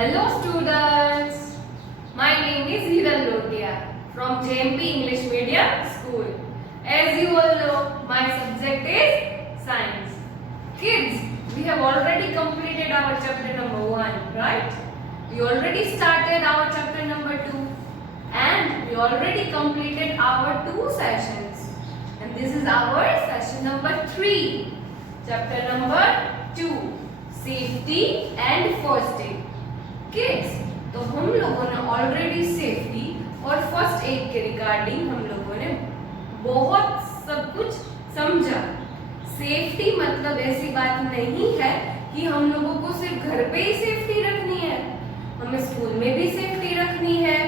Hello students, my name is Hiral Lotia from JMP English Medium School. As you all know, my subject is science. Kids, we have already completed our chapter number 1, right? We already started our chapter number 2 and we already completed our 2 sessions. And this is our session number 3, chapter number 2, safety and first aid. Kids, तो हम लोगों ने already safety और first aid के regarding हम लोगों ने बहुत सब कुछ समझा। सेफ्टी मतलब ऐसी बात नहीं है कि हम लोगों को सिर्फ घर पे ही सेफ्टी रखनी है, हमें स्कूल में भी सेफ्टी रखनी है,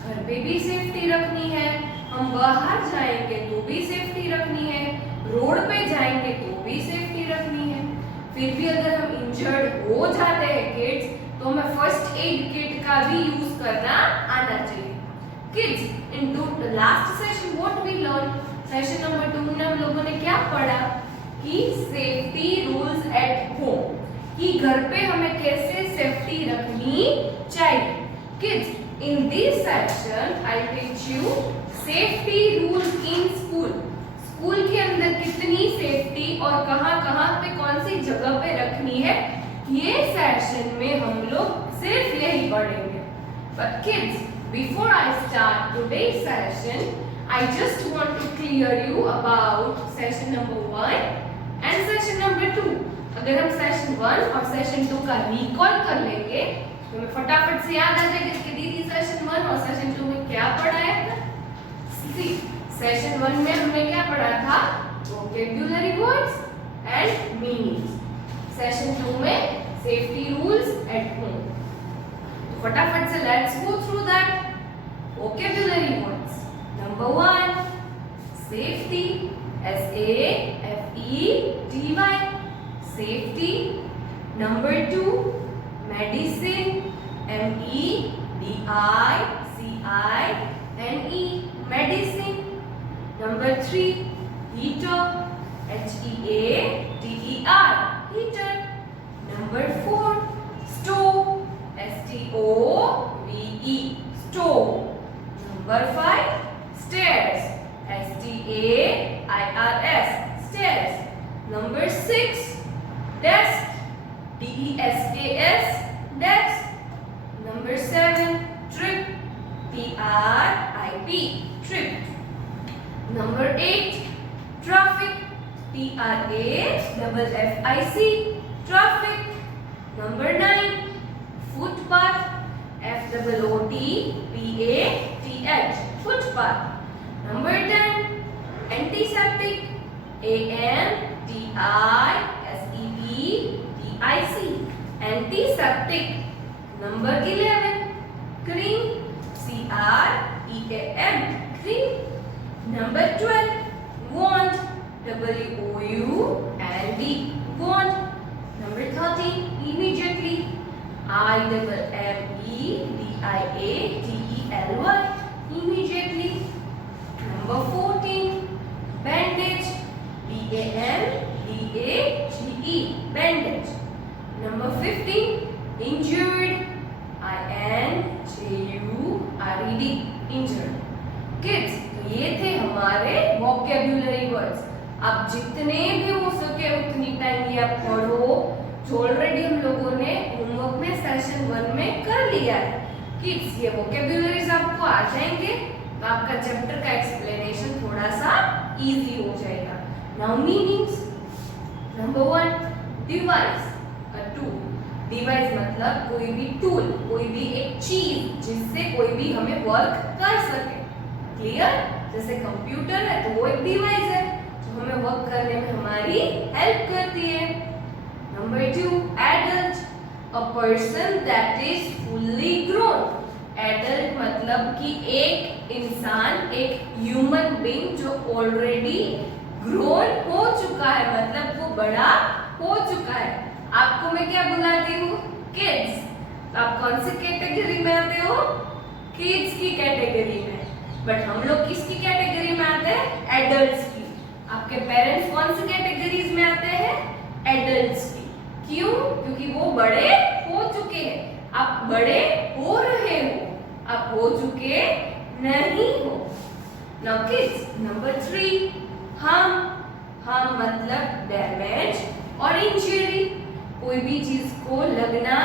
घर पे भी सेफ्टी रखनी है, हम बाहर जाएंगे तो भी सेफ्टी रखनी है, रोड पे जाएंगे तो भी सेफ्टी रखनी है। फिर भी अगर हम इंजर्ड हो जाते हैं किड्स, तो हमें फर्स्ट एड किट का भी यूज करना आना चाहिए। Kids, in last session what we learn, session number 2 में हम लोगों ने क्या पढ़ा कि सेफ्टी रूल्स एट होम, कि घर पे हमें कैसे सेफ्टी रखनी चाहिए। Kids, in this session I teach you safety rules in school. School के अंदर कितनी सेफ्टी और कहां-कहां पे कौन सी जगह पे रखनी है, ये सेशन में हम लोग सिर्फ यही पढ़ेंगे। But kids, before I start today's session, I just want to clear you about session number 1 and session number 2. अगर हम session 1 और session 2 का recall कर लेंगे तो हमें फटाफट से याद आ जाएगा कि दीदी session 1 और session 2 में क्या पढ़ाया था। See, session 1 में हमने क्या पढ़ा था, vocabulary words and meanings। Session 2 में सेफ्टी रूल्स एट होम। तो फटाफट से let's go through that. Vocabulary words. Number 1 safety, SAFETY, safety. Number 2 medicine, MEDICINE, medicine. Number 3 heater, HEATER, heater. Number 4 stove, STOVE, stove. Number 5 stairs, STAIRS, stairs. Number 6 desk, DESKS, desk. Number 7 trip, TRIP, trip. Number 8 traffic, TRAFFIC, traffic. Number 9 footpath, FOOTPATH, footpath. Number 10 antiseptic, ANTISEPTIC, antiseptic. Number 11 cream, CREAM, cream. Number 12 wand, WOUND, wand. Number 13 immediately, IMMEDIATELY, immediately. Number 14 bandage, BANDAGE, bandage. Number 15 injured, INJURED, injured. Kids, तो ये थे हमारे vocabulary words. आप जितने भी हो सके उतनी टाइम ये आप पढ़ो, जो ऑलरेडी हम लोगों ने होमवर्क में सेशन 1 में कर लिया है। किड्स, ये वोकैब्युलरीज आपको आ जाएंगे तो आपका चैप्टर का एक्सप्लेनेशन थोड़ा सा इजी हो जाएगा। Now meanings. Number 1 device, a tool. Device मतलब कोई भी टूल, कोई भी एक चीज जिससे कोई भी हमें वर्क कर सके। क्लियर? जैसे कंप्यूटर है तो वो एक डिवाइस है जो हमें वर्क करने में हमारी हेल्प करती है। Number 2 adult, a person that is fully grown. Adult मतलब कि एक इंसान, एक ह्यूमन बीइंग जो ऑलरेडी ग्रोन हो चुका है, मतलब वो बड़ा हो चुका है। आपको मैं क्या बुलाती हूँ? किड्स। तो आप कौन सी कैटेगरी में आते हो? किड्स की कैटेगरी में। बट हम लोग किसकी कैटेगरी में आते हैं? एडल्ट्स की। आपके पेरेंट्स कौन सी कैटेगरीज में आते हैं? एडल्ट्स की। क्यों? क्योंकि वो बड़े हो चुके हैं। आप बड़े हो रहे हो, आप हो चुके नहीं हो। नाउ किड्स, नंबर 3, हार्म मतलब डैमेज और इंजरी। कोई भी चीज को लगना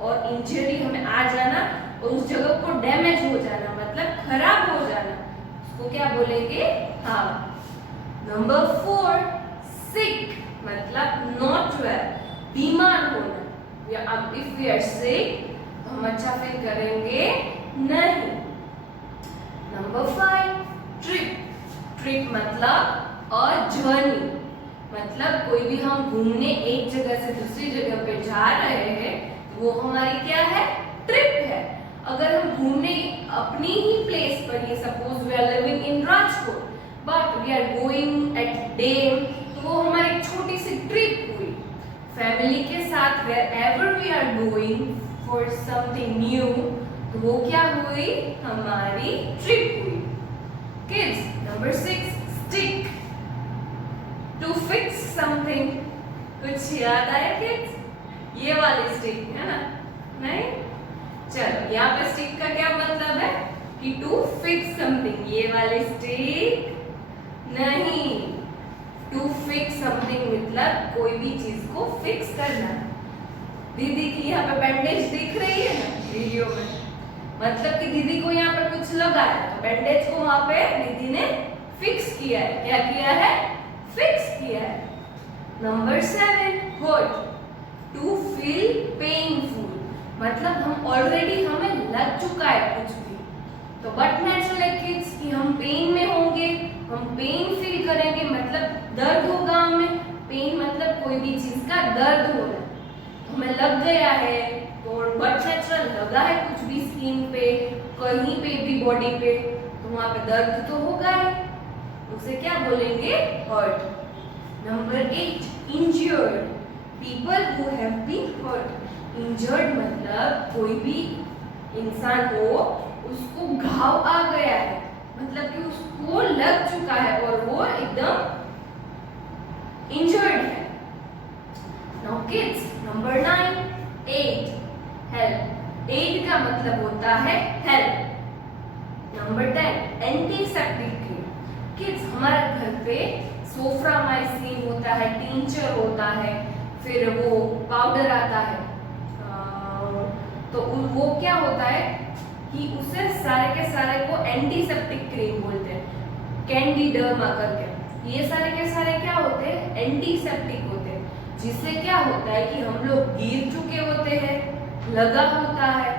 और इंजरी हमें आ जाना और उस जगह को डैमेज हो जाना मतलब खराब हो जाना, उसको क्या बोलेंगे? हार्म। नंबर 4, सिक मतलब नॉट वेल, बीमार होना। अब इफ वी आर सिक तो हम अच्छा फील करेंगे नहीं। नंबर 5, ट्रिप मतलब अ जर्नी, मतलब कोई भी हम घूमने एक जगह से दूसरी जगह पे जा रहे हैं वो हमारी क्या है? ट्रिप है। अगर हम घूमने अपनी ही प्लेस पर, ये suppose we are living in Rajkot but we are going at dam, तो वो हमारी छोटी सी ट्रिप हुई। फैमिली के साथ wherever we are going for something new, तो वो क्या हुई? हमारी ट्रिप हुई। Kids, number 6, stick to fix something. कुछ याद आया किड्स? ये वाली स्टिक है ना? नहीं? चलो, यहाँ पे स्टिक का क्या मतलब है कि टू फिक्स समथिंग। ये वाली स्टिक नहीं, टू फिक्स समथिंग मतलब कोई भी चीज को फिक्स करना। दीदी की यहाँ पे बैंडेज दिख रही है ना वीडियो में, मतलब कि दीदी को यहाँ पे कुछ लगा है तो बैंडेज को वहां पे दीदी ने फिक्स किया है। क्या किया है? फिक्स किया है। Number 7, hurt to feel painful, मतलब हम ऑलरेडी हमें लग चुका है कुछ भी, तो बट नेचुरल है किड्स कि हम पेन में होंगे, हम पेन फील करेंगे, मतलब दर्द होगा हमें। पेन मतलब कोई भी चीज का दर्द होना, तो हमें लग गया है तो बट नेचुरल लगा है कुछ भी स्किन पे, कहीं पे भी बॉडी पे, तो वहां पे दर्द तो होगा ही, उसे क्या बोलेंगे? Hurt. Number 8, injured people who have been hurt. Injured मतलब कोई भी इंसान हो उसको घाव आ गया है, मतलब कि उसको लग चुका है और वो एकदम इंजर्ड है। Now kids, number 9, aid help. Aid का मतलब होता है help. Number 10, antiseptic cream. Kids, हमारे घर पे सोफ्रामाइसिन होता है, टिंचर होता है, फिर वो पाउडर आता है, तो वो क्या होता है कि उसे सारे के सारे को एंटीसेप्टिक क्रीम बोलते हैं, कैंडिडर्मा करके। ये सारे के सारे क्या होते हैं? एंटीसेप्टिक होते हैं, जिससे क्या होता है कि हम लोग गिर चुके होते हैं, लगा होता है,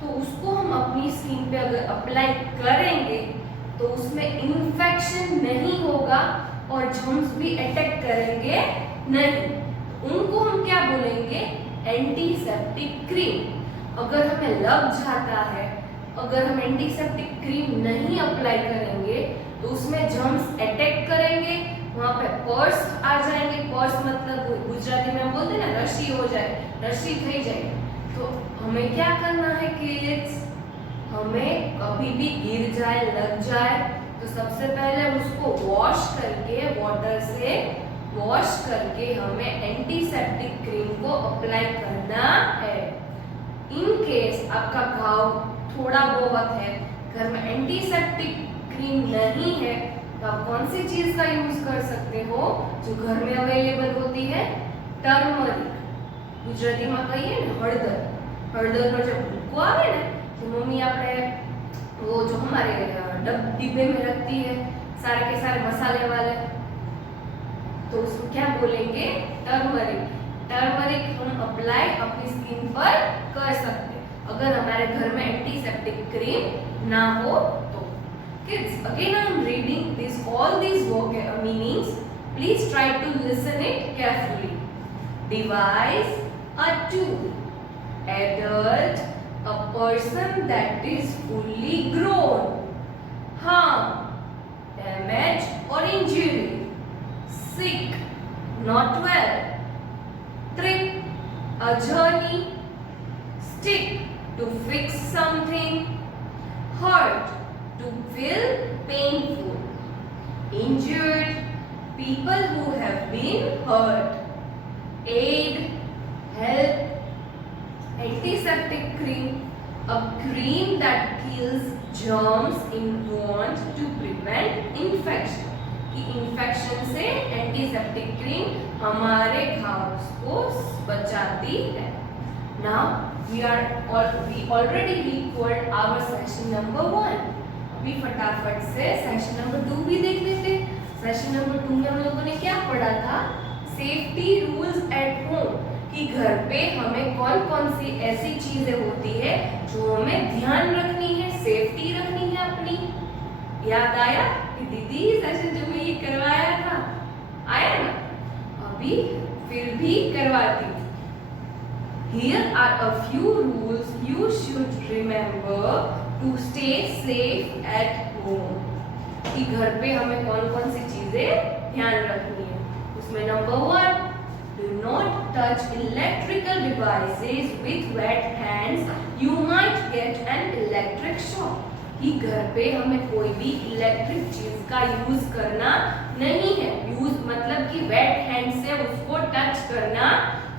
तो उसको हम अपनी स्किन पे अगर अप्लाई करेंगे तो उसमें इन्फेक्शन नहीं होगा और जर्म्स भी अटैक करेंगे नहीं। उनको हम क्या बोलेंगे? Antiseptic cream. अगर हमें लग जाता है, अगर हम एंटीसेप्टिक क्रीम नहीं अप्लाई करेंगे तो उसमें जर्म्स अटैक करेंगे, वहां पे पर्स आ जाएंगे। पर्स मतलब गुजराती में बोलते हैं ना, रशी हो जाए, रशी થઈ जाए। तो हमें क्या करना है किड्स? हमें कभी भी गिर जाए, लग जाए तो सबसे पहले उसको वॉश करके, वाटर से वॉश करके हमें एंटीसेप्टिक क्रीम को अप्लाई करना है। इन केस आपका घाव थोड़ा बहुत है, घर में एंटीसेप्टिक क्रीम नहीं है, तो आप कौन सी चीज का यूज कर सकते हो जो घर में अवेलेबल होती है? टर्मरिक। गुजराती में कहिए ने हळદર। हळદર નો जो भूको आवे ने, तो मम्मी આપણે वो जो हमारे डिब्बे में रखती है सारे के सारे मसाले वाले, तो उसको क्या बोलेंगे? टर्मरिक। टर्मरिक हम अप्लाई अपनी स्किन पर कर सकते हैं अगर हमारे घर में एंटीसेप्टिक क्रीम ना हो तो। Kids, again I am reading all these meanings. Please try to listen it carefully. Device, a tool. Adult, a person that is fully grown. Harm, damage or injury. Sick, not well. Trip, a journey. Stick, to fix something. Hurt, to feel painful. Injured, people who have been hurt. Aid, help. Antiseptic cream, a cream that kills germs in wound to prevent infection. कि infection से antiseptic cream हमारे घाव को बचाती है. Now we already recalled our session number 1. अभी फटाफट से सेशन नंबर 2 भी देख लेते. सेशन नंबर 2 में हम लोगों ने क्या पढ़ा था? सेफ्टी रूल्स एट होम, कि घर पे हमें कौन कौन सी ऐसी चीजें होती है जो हमें ध्यान रखनी है, सेफ्टी रखनी है अपनी. याद आया कि दीदी सेशन जो में ये करवाया था? आया ना? अभी फिर भी करवाती हूँ. Here are a few rules you should remember to stay safe at home. कि घर पे हमें कौन कौन सी चीजें ध्यान रखनी है. उसमें number 1, do not touch electrical devices with wet hands. You might get an electric shock. कि घर पे हमें कोई भी इलेक्ट्रिक चीज का यूज करना नहीं है. यूज मतलब कि वेट हैंड से उसको टच करना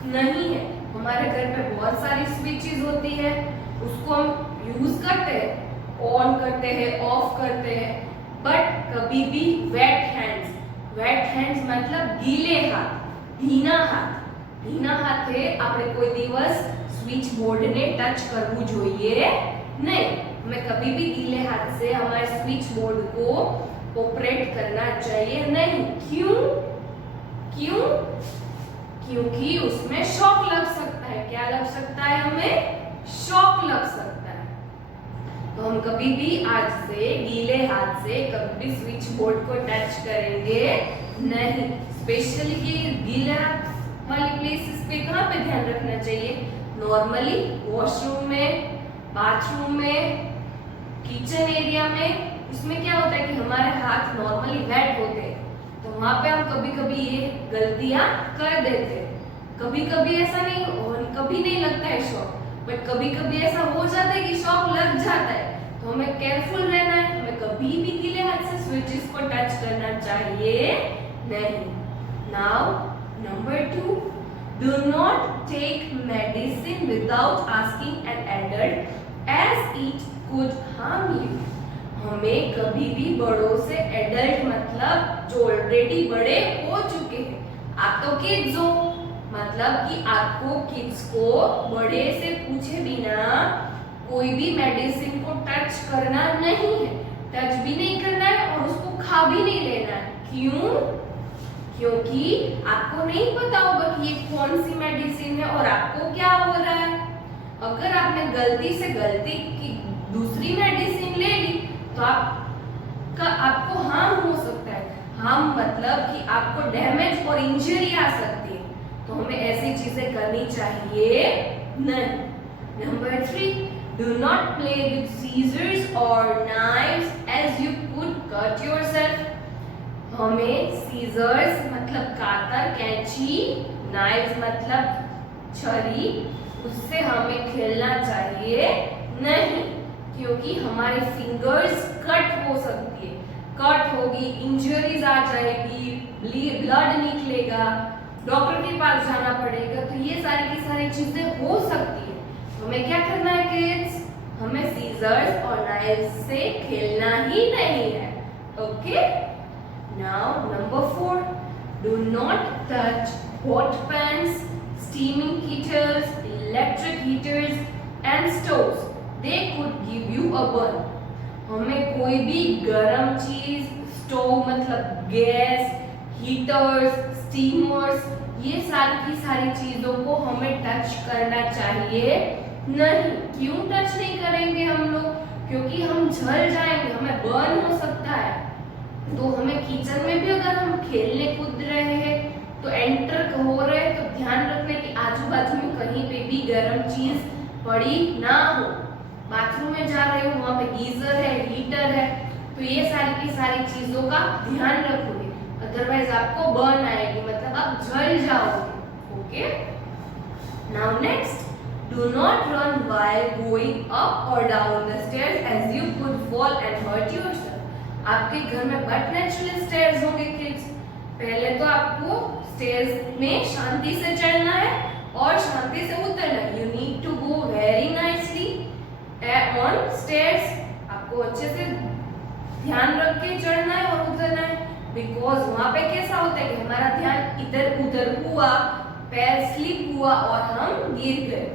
नहीं है. हमारे घर पे बहुत सारी स्विचेस होती है, उसको हम यूज करते हैं, ऑन करते हैं, ऑफ करते हैं, बट कभी भी वेट हैंड्स मतलब गीले हाथ, ભીના હાથે આપણે કોઈ દિવસ સ્વિચ બોર્ડને ટચ કરવું જોઈએ નહીં. हमें कभी भी गीले हाथ से हमारे स्विच बोर्ड को ऑपरेट करना चाहिए नहीं. क्यों? क्योंकि उसमें शॉक लग सकता है. क्या लग सकता है? हमें शॉक लग सकता है. तो हम कभी भी आज से गीले हाथ से कभी भी स्विच बोर्ड को टच करेंगे नहीं. स्पेशली कि गीले हाथ वाली प्लेसेस पे कहाँ पे ध्यान रखना चाहिए? नॉर्मली वॉशरूम में, बाथरूम में, किचन एरिया में. उसमें क्या होता है कि हमारे हाथ नॉर्मली वेट होते हैं, तो वहां पे हम कभी कभी ये गलतियां कर देते हैं. कभी कभी ऐसा नहीं, और कभी नहीं लगता है शॉक, बट कभी कभी ऐसा हो जाता है कि शॉक लग जाता है. तो हमें केयरफुल रहना है. हमें कभी भी गीले हाथ से स्विचेस को टच करना चाहिए नहीं. Now number 2, do not take medicine without asking an adult as it could harm you. हमें कभी भी बड़ों से, एडल्ट मतलब जो ऑलरेडी बड़े हो चुके हैं, आप तो किड्स हो, मतलब कि आपको किड्स को बड़े से पूछे बिना कोई भी मेडिसिन को टच करना नहीं है. टच भी नहीं करना है और उसको खा भी नहीं लेना है. क्यों? क्योंकि आपको नहीं पता होगा कि ये कौन सी मेडिसिन है और आपको क्या हो रहा है. अगर आपने गलती की दूसरी मेडिसिन ले ली तो आपको हार्म हो सकता है. हार्म मतलब कि आपको डैमेज और इंजरी आ सकती है. तो हमें ऐसी चीजें करनी चाहिए नहीं. Number 3, do not play with scissors or knives as you could cut yourself. हमें सीजर्स मतलब कातर, कैंची, नाइफ मतलब छरी, उससे हमें खेलना चाहिए नहीं. क्योंकि हमारी फिंगर्स कट हो सकती है. कट होगी, इंजरीज आ जाएगी, ब्लड निकलेगा, डॉक्टर के पास जाना पड़ेगा. तो ये सारी की सारी चीजें हो सकती है. तो हमें क्या करना है किड्स? हमें सीजर्स और नाइफ से खेलना ही नहीं है. Okay. Now number 4, do not touch hot pans, steaming kettles, electric heaters and stoves. They could give you a burn. हमें कोई भी गरम चीज, स्टोव मतलब गैस, हीटर्स, स्टीमर्स, ये सारी की सारी चीजों को हमें टच करना चाहिए नहीं. क्यों टच नहीं करेंगे हम लोग? क्योंकि हम जल जाएंगे, हमें बर्न हो सकता है. तो हमें किचन में भी अगर हम खेलने कूद रहे हैं तो एंटर हो रहे हैं तो ध्यान रखना कि आजू बाजू में कहीं पे भी गर्म चीज पड़ी ना हो. बाथरूम में जा रहे हो, वहाँ पे गीजर है, हीटर है, तो ये सारी की सारी चीजों का ध्यान रखोगे, अदरवाइज आपको बर्न आएगी, मतलब आप जल जाओगे. Okay. Now next, do not run while going up or down the stairs as you could fall and hurt yourself. आपके घर में बट नेचुरल स्टेयर्स होंगे किड्स. पहले तो आपको स्टेयर्स में शांति से चढ़ना है और शांति से उतरना है। You need to go very nicely on stairs. आपको अच्छे से ध्यान रख के चढ़ना है और उतरना है, बिकॉज वहां पे कैसा होता है कि हमारा ध्यान इधर उधर हुआ, पैर स्लिप हुआ और हम गिर गए।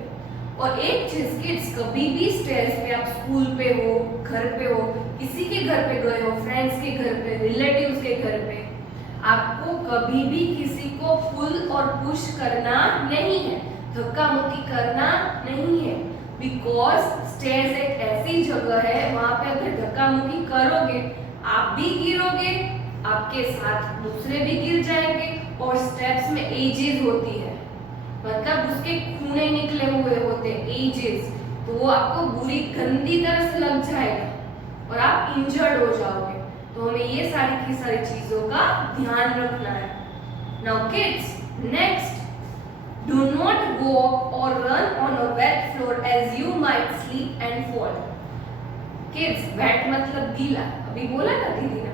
और एक चीज किड्स, कभी भी स्टेयर्स पे, आप स्कूल पे हो, घर पे हो, किसी के घर पे गए हो, फ्रेंड्स के घर पे, रिलेटिव्स के घर पे, आपको कभी भी किसी को पुल और पुश करना नहीं है, धक्का मुक्की करना नहीं है, बिकॉज स्टेयर्स एक ऐसी जगह है, वहां पे अगर धक्का मुक्की करोगे आप भी गिरोगे, आपके साथ दूसरे भी गिर जाएंगे। और स्टेप्स में एजेस होती है, मतलब उसके खूने निकले हुए होते हैं, एजेस, तो वो आपको बुरी गंदी तरह से लग जाएगा और आप इंजर्ड हो जाओगे। तो हमें ये सारी की सारी चीजों का ध्यान रखना है। Now kids, next, do not walk और run on a wet floor as you might slip and fall. Kids, wet मतलब गीला, अभी बोला ना दीदी ने,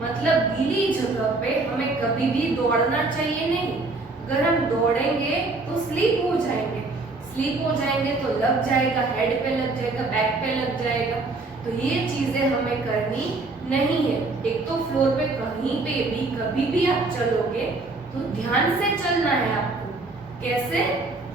मतलब गीली जगह पे हमें कभी भी दौड़ना चाहिए नहीं। अगर हम दौड़ेंगे तो स्लिप हो जाएंगे, स्लिप हो जाएंगे तो लग जाएगा, हेड पे लग जाएगा, बैक पे लग जाएगा। तो ये चीजें हमें करनी नहीं है। एक तो फ्लोर पे कहीं पे भी कभी भी आप चलोगे तो ध्यान से चलना है आपको। कैसे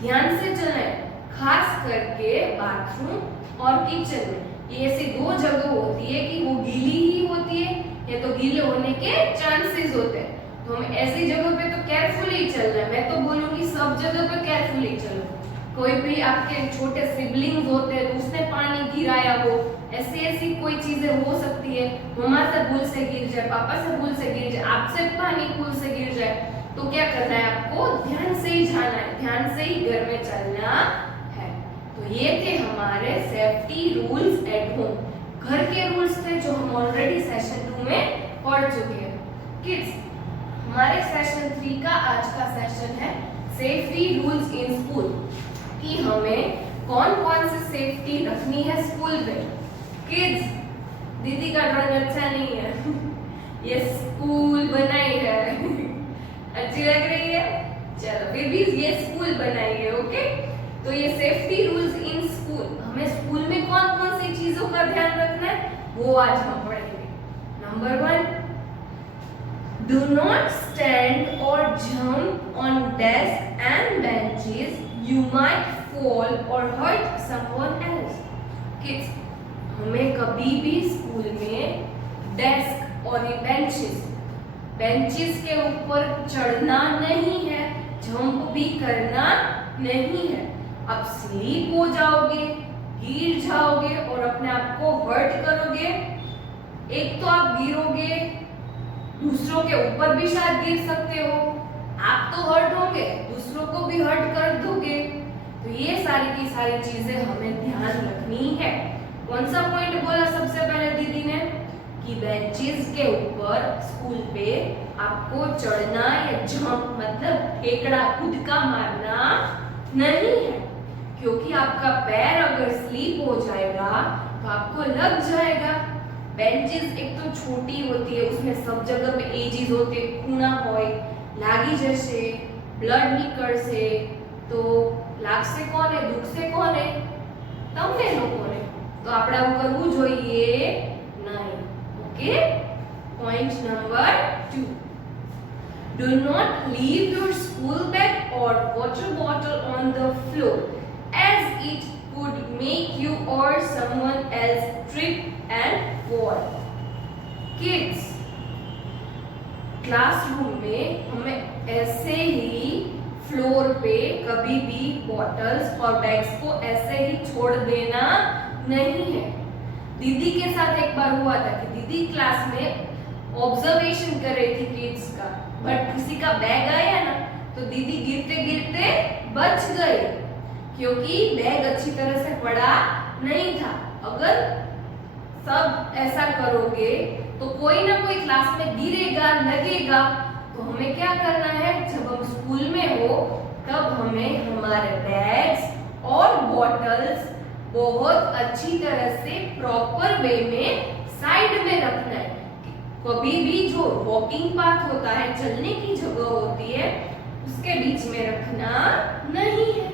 ध्यान से चलना है? खास करके बाथरूम और किचन में, ये ऐसी दो जगह होती है कि वो गीली ही होती है या तो गीले होने के चांसेस होते हैं। तो हमें ऐसी जगह पे तो केयरफुली चलना है। मैं तो बोलूंगी सब जगह पे केयरफुली चलो। कोई भी आपके छोटे सिबलिंग्स होते हैं तो उसने पानी गिराया हो, ऐसी ऐसी कोई चीजें हो सकती है, मम्मा से भूल से गिर जाए, पापा से भूल से गिर जाए, आपसे पानी भूल से गिर जाए, तो क्या करना है आपको? ध्यान से ही जाना है, ध्यान से ही घर में चलना है। तो ये थे हमारे सेफ्टी रूल्स एट होम। घर के रूल्स थे जो हम ऑलरेडी सेशन 2 में पढ़ चुके हैं। किड्स, हमारे सेशन 3 का आज का सेशन है सेफ्टी रूल्स इन स्कूल, कि हमें कौन कौन सी सेफ्टी रखनी है स्कूल में। किड्स, दीदी का ड्राइंग अच्छा नहीं है ये स्कूल बनाई है अच्छी लग रही है? चलो, फिर भी ये स्कूल बनाई है, ओके। तो ये सेफ्टी रूल्स इन स्कूल, हमें स्कूल में कौन कौन सी चीजों का ध्यान रखना है वो आज हम पढ़ेंगे। Number 1, do not stand or jump on desks and benches, you might fall or hurt someone else. Kids, हमें कभी भी स्कूल में डेस्क और ये बेंचेस के ऊपर चढ़ना नहीं है, जंप भी करना नहीं है। आप स्लीप हो जाओगे, गिर जाओगे और अपने आप को हर्ट करोगे। एक तो आप गिरोगे, दूसरों के ऊपर भी शायद गिर सकते हो, आप तो हर्ट होंगे, दूसरों को भी हर्ट कर दोगे। तो ये सारी की सारी चीजें हमें ध्यान रखनी है। कौन सा पॉइंट बोला सबसे पहले दीदी ने? कि बेंचेस के ऊपर स्कूल पे आपको चढ़ना या जंप मतलब फेंकड़ा, कूदका मारना नहीं है, क्योंकि आपका पैर अगर स्लिप हो जाएगा तो आपको लग जाएगा। बेंचेस एक तो छोटी होती है, उसमें सब जगह पे एजेस होते, खूना होय, लागी जैसे ब्लड निकलશે તો લાગશે કોને? દુખશે કોને? તમને લોકોને। તો આપણે આવું કરવું જોઈએ નહીં, okay. Point number 2, do not leave your school bag or water bottle on the floor as it could make you or someone else trip and fall. Kids, classroom में हमें ऐसे ही फ्लोर पे कभी भी बॉटल्स और बैग्स को ऐसे ही छोड़ देना नहीं है। दीदी के साथ एक बार हुआ था कि दीदी क्लास में ऑब्जर्वेशन कर रही थी किड्स का, बट किसी का बैग आया ना तो दीदी गिरते गिरते बच गई, क्योंकि बैग अच्छी तरह से पड़ा नहीं था। अगर सब ऐसा करोगे तो कोई ना कोई क्लास में गिरेगा, लगेगा। तो हमें क्या करना है? जब हम स्कूल में हो तब हमें हमारे बैग्स और बॉटल्स बहुत अच्छी तरह से प्रॉपर वे में साइड में रखना है। कभी भी जो वॉकिंग पाथ होता है, चलने की जगह होती है, उसके बीच में रखना नहीं है।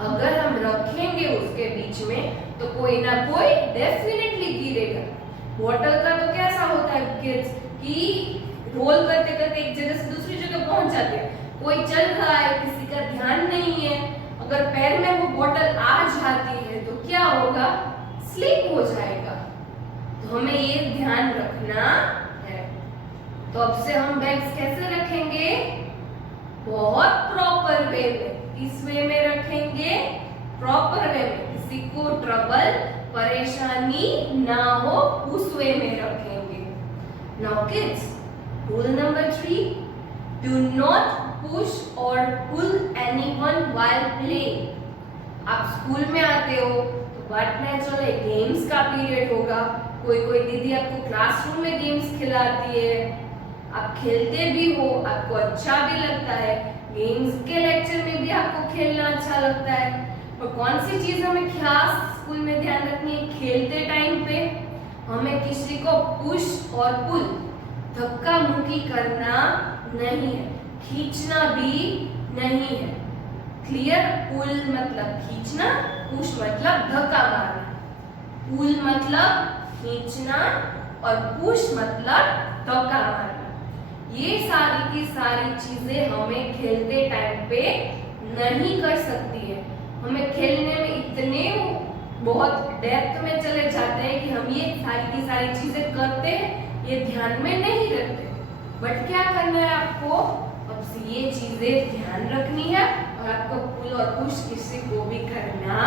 अगर हम रखेंगे उसके बीच में तो कोई ना कोई डेफिनेटली गिरेगा। बॉटल का तो कैसा होता है किड्स कि रोल करते करते एक जगह से दूसरी जगह पहुंच जाते हैं। कोई चल रहा है, किसी का ध्यान नहीं है, अगर पैर में वो बॉटल आ जाती है तो क्या होगा, स्लिप हो जाएगा। तो हमें ये ध्यान रखना है। तो अब से हम बैग्स कैसे रखेंगे, बहुत प्रॉपर वे में। इस वे में रखेंगे, प्रॉपर वे में, किसी को ट्रबल परेशानी ना हो उस वे में रखेंगे। Now kids, rule number 3, do not push और पुल एनीवन व्हाइल प्लेइंग। आप स्कूल में आते हो तो व्हाट नेचुरल है, गेम्स का पीरियड होगा। कोई कोई दीदी आपको क्लासरूम में गेम्स खिलाती है, आप खेलते भी हो, आपको अच्छा भी लगता है। गेम्स के लेक्चर में भी आपको खेलना अच्छा लगता है। और कौन सी चीज हमें खास स्कूल में ध्यान रखनी है, खेलते टाइम पे हमें किसी को पुश और पुल, धक्का मुक्की करना नहीं है, खींचना भी नहीं है। क्लियर? पुल मतलब खींचना, पुश मतलब धक्का मारना। पुल मतलब खींचना और पुश मतलब धक्का मारना। ये सारी की सारी चीजें हमें खेलते टाइम पे नहीं कर सकती है। हमें खेलने में इतने बहुत डेप्थ में चले जाते हैं कि हम ये सारी की सारी चीजें करते हैं, ये ध्यान में नहीं रखते। बट क्या करना है आपको, अब से ये चीजें ध्यान रखनी है और आपको पुल और पुश किसी को भी करना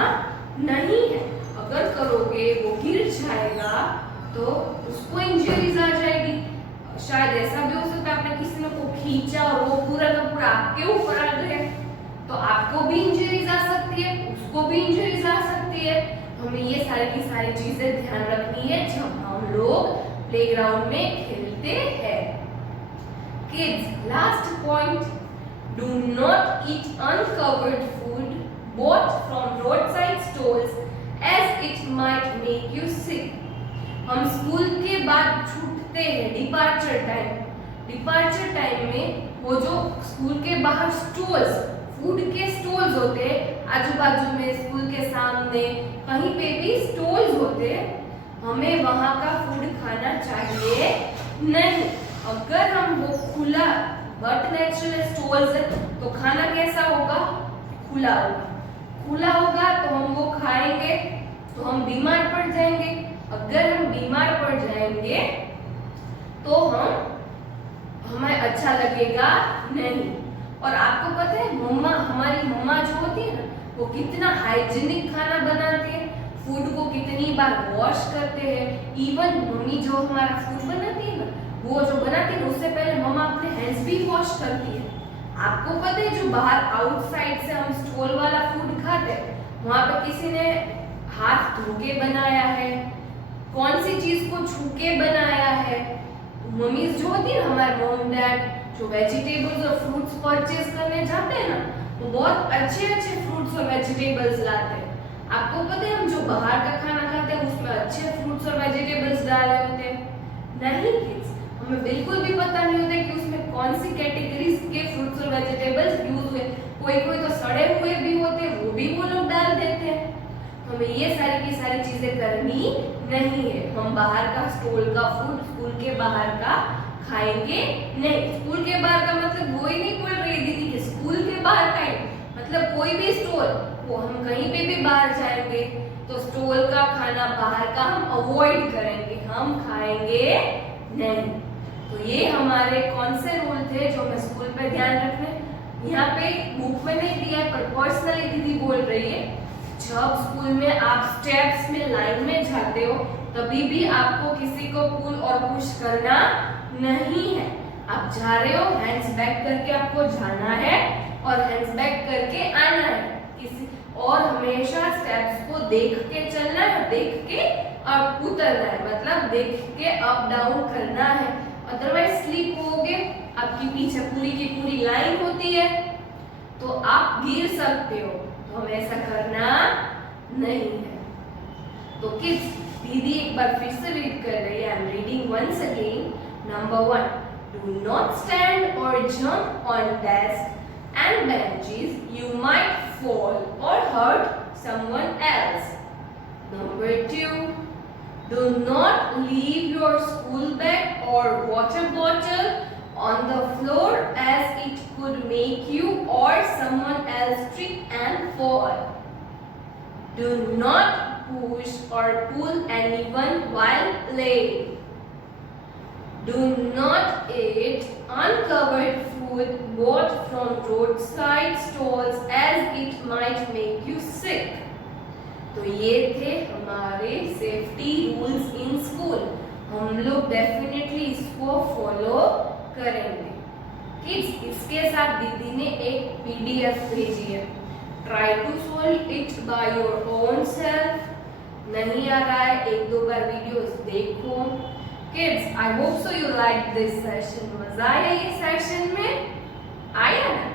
नहीं है। अगर करोगे वो गिर जाएगा तो उसको इंजरीज आ जाएगी। शायद ऐसा भी हो सकता है आपने किसी ने को खींचा और वो पूरा का पूरा आपके ऊपर आ गया, तो आपको भी इंजरीज आ सकती है, उसको भी इंजरीज आ सकती है। हमें ये सारी की सारी चीजें ध्यान रखनी है जब हम लोग प्लेग्राउंड में खेलते हैं। Kids, last point, do not eat uncovered food bought from roadside stalls as it might make you sick. हम स्कूल के बाद छूटते हैं, डिपार्चर टाइम में वो जो स्कूल के बाहर स्टॉल्स, फूड के स्टॉल्स होते हैं, आजू बाजू में स्कूल के सामने कहीं पे भी स्टॉल्स होते हैं, हमें वहां का फूड खाना चाहिए नहीं। अगर हम वो खुला बट नेचुरल स्टॉल्स है तो खाना कैसा होगा, खुला होगा। खुला होगा तो हम वो खाएंगे तो हम बीमार पड़ जाएंगे। अगर हम बीमार पड़ जाएंगे तो हमें अच्छा लगेगा नहीं। और आपको पता है हमारी मम्मा जो होती है ना, वो कितना हाइजीनिक खाना बनाते हैं, फूड को कितनी बार वॉश करते हैं। इवन मम्मी जो हमारा फूड बनाती है ना, वो जो बनाती है उससे पहले मम्मा अपने हैंड्स भी वॉश करती है। आपको पता है जो बाहर आउटसाइड से हम स्टॉल वाला फूड खाते हैं, वहां पे किसी ने हाथ धो के बनाया है, कौन सी चीज को छू के बनाया है। मम्मी जो होती है ना, हमारे मॉम डैड जो वेजिटेबल्स और फ्रूट्स परचेज करने जाते हैं ना, वो बहुत अच्छे अच्छे फ्रूट्स और वेजिटेबल्स लाते हैं। आपको पता है हम जो बाहर का खाना खाते हैं उसमें अच्छे फ्रूट्स और वेजिटेबल्स डाले होते हैं? नहीं किड्स, हमें बिल्कुल भी पता नहीं होता कि उसमें कौन सी कैटेगरीज के फ्रूट्स और वेजिटेबल्स यूज हुए। कोई कोई तो सड़े हुए भी होते हैं, वो भी वो लोग डाल देते हैं। हमें ये सारी की सारी चीजें करनी नहीं है। हम बाहर का स्टॉल का फूड स्कूल के बाहर का खाएंगे नहीं। स्कूल के बाहर का मतलब वो ही नहीं बोल रही दीदी कि स्कूल के बाहर का ही मतलब कोई भी स्टॉल, वो हम कहीं पे भी बाहर जाएंगे तो स्टॉल का खाना बाहर का हम अवॉइड करेंगे, हम खाएंगे नहीं। तो ये हमारे कौन से रूल थे जो हमें स्कूल पे ध्यान रखने। यहाँ पे बुक में नहीं दिया है पर पर्सनली दीदी बोल रही है, जब स्कूल में आप स्टेप्स में लाइन में जाते हो तभी भी आपको किसी को पुल और पुश करना नहीं है। आप जा रहे हो, हैंड्स बैक करके आपको जाना है और हैंड्स बैक करके आना है। किसी और हमेशा स्टेप्स को देख के चलना है, देख के अब उतरना है, मतलब देख के अप डाउन करना है। अदरवाइज स्लिप होगे, आपकी पीछे पूरी की पूरी लाइन होती है तो आप गिर सकते हो। तो हमें ऐसा करना नहीं है। तो किड्स, दीदी एक बार फिर से रीड कर रही है। I am reading once again. Number 1, Do not stand or jump on desks and benches. You might fall or hurt someone else. Number 2. Do not leave your school bag or water bottle on the floor as it could make you or someone else trip and fall. Do not push or pull anyone while playing. Do not eat uncovered food bought from roadside stalls as it might make you sick. तो ये थे हमारे safety rules in school. हम लोग definitely इसको follow करेंगे. Kids, इसके साथ दीदी ने एक पीडीएफ भेजी है. Try to solve it by your own self. नहीं आ रहा है, एक दो बार वीडियोस देखो. Kids, I hope so you liked this session. मजा आया ये सेशन में? आया ना?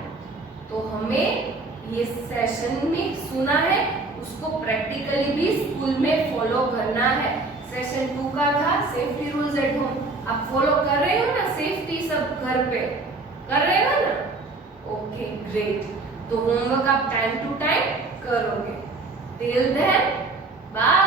तो हमें ये सेशन में सुना है, उसको प्रैक्टिकली भी स्कूल में फॉलो करना है. सेशन 2 का था सेफ्टी रूल्स एट होम. आप फॉलो कर रहे हो ना सेफ्टी सब घर पे? कर रहे हो ना? Okay, great. तो होमवर्क आप टाइम टू टाइम करोगे. Till then, bye.